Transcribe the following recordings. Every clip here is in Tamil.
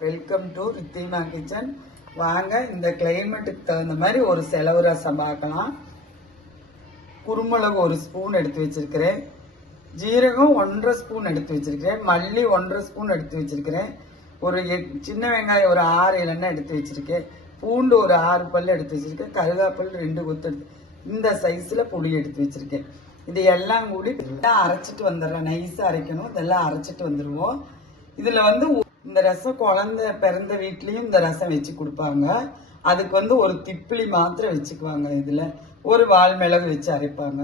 Welcome to Ridhima kitchen. வாங்க இந்த கிளைமேட்டுக்கு தகுந்த மாதிரி ஒரு செலவு ரசம் பார்க்கலாம். குருமிளகு 1 ஸ்பூன் எடுத்து வச்சிருக்கிறேன். ஜீரகம் 1.5 ஸ்பூன் எடுத்து வச்சிருக்கிறேன். மல்லி 1.5 ஸ்பூன் எடுத்து வச்சிருக்கிறேன். ஒரு சின்ன வெங்காயம் ஒரு 6 இலெண்ணெய் எடுத்து வச்சிருக்கேன். பூண்டு ஒரு 6 பல் எடுத்து வச்சிருக்கேன். கருவேப்பிலை 2 கொத்து இந்த சைஸ்ல பொடி எடுத்து வச்சிருக்கேன். இது எல்லாம் கூடி அரைச்சிட்டு வந்துடுறேன். நைஸா அரைக்கணும். இதெல்லாம் அரைச்சிட்டு வந்துடுவோம். இதுல இந்த ரசம் குழந்தை பிறந்த வீட்லயும் இந்த ரசம் வச்சு கொடுப்பாங்க. அதுக்கு ஒரு திப்பிலி மாத்திரம் வச்சுக்குவாங்க. இதுல ஒரு வால் மிளகு வச்சு அரைப்பாங்க.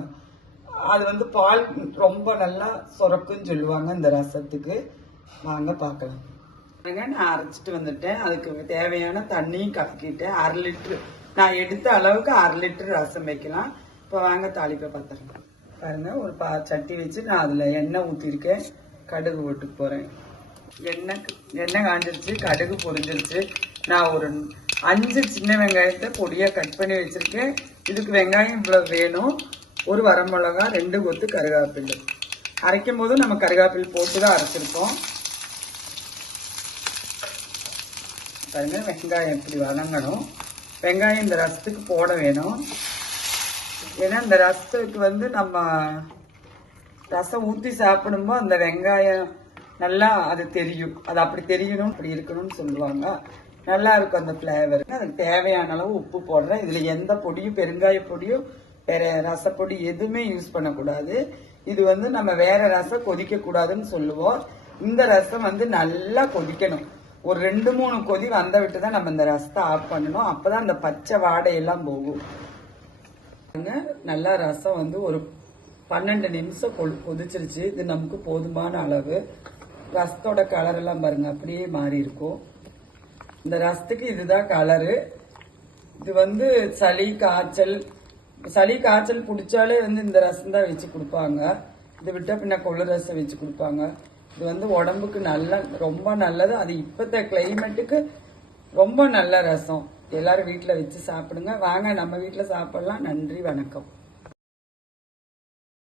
அது பால் ரொம்ப நல்லா சுரக்குன்னு சொல்லுவாங்க இந்த ரசத்துக்கு. வாங்க பார்க்கலாம். நான் அரைச்சிட்டு வந்துட்டேன். அதுக்கு தேவையான தண்ணியும் கலக்கிட்டேன். 1/2 லிட்டரு நான் எடுத்த அளவுக்கு 1/2 லிட்டர் ரசம் வைக்கலாம். இப்போ வாங்க தாளிப்பை பார்த்துருங்க. பாருங்க, ஒரு சட்டி வச்சு நான் அதுல எண்ணெய் ஊற்றிருக்கேன். கடுகு போட்டு போறேன். எண்ணெய் காஞ்சிருச்சு, கடுகு பொரிஞ்சிருச்சு. நான் ஒரு 5 சின்ன வெங்காயத்தை பொடியா கட் பண்ணி வச்சிருக்கேன். இதுக்கு வெங்காயம் இவ்வளவு வேணும். ஒரு வரமிளகா, 2 கொத்து கருவேப்பிலை. அரைக்கும் போது நம்ம கருவேப்பிலை போட்டுதான் அரைச்சிருப்போம். பாருங்க, வெங்காயம் இப்படி வதங்கணும். வெங்காயம் இந்த ரசத்துக்கு போட வேணும். ஏன்னா இந்த ரசத்துக்கு நம்ம ரசம் ஊற்றி சாப்பிடும்போது அந்த வெங்காயம் நல்லா அது தெரியும். அது அப்படி தெரியணும், அப்படி இருக்கணும்னு சொல்லுவாங்க. நல்லா இருக்கும் அந்த ஃப்ளேவர். அதுக்கு தேவையான அளவு உப்பு போடுறேன். இதுல எந்த பொடியும், பெருங்காய பொடியும் வேற ரசப்பொடி எதுவுமே யூஸ் பண்ணக்கூடாது. இது நம்ம வேற ரசம் கொதிக்க கூடாதுன்னு சொல்லுவோம். இந்த ரசம் நல்லா கொதிக்கணும். ஒரு 2-3 கொதி வந்த விட்டு தான் நம்ம இந்த ரசத்தை ஆஃப் பண்ணணும். அப்பதான் அந்த பச்சை வாடையெல்லாம் போகும். நல்லா ரசம் ஒரு 12 நிமிஷம் கொதிச்சிருச்சு. இது நமக்கு போதுமான அளவு. ரசத்தோட கலர் எல்லாம் பாருங்க, அப்படியே மாறி இருக்கும். இந்த ரசத்துக்கு இதுதான் கலரு. இது சளி காய்ச்சல் பிடிச்சாலே இந்த ரசம் தான் வச்சு கொடுப்பாங்க. இது விட்டா பின்ன கொள்ளு ரசம் வச்சு கொடுப்பாங்க. இது உடம்புக்கு ரொம்ப நல்லது. அது இப்பத்த கிளைமேட்டுக்கு ரொம்ப நல்ல ரசம். எல்லாரும் வீட்டுல வச்சு சாப்பிடுங்க. வாங்க நம்ம வீட்டுல சாப்பிடலாம். நன்றி, வணக்கம்.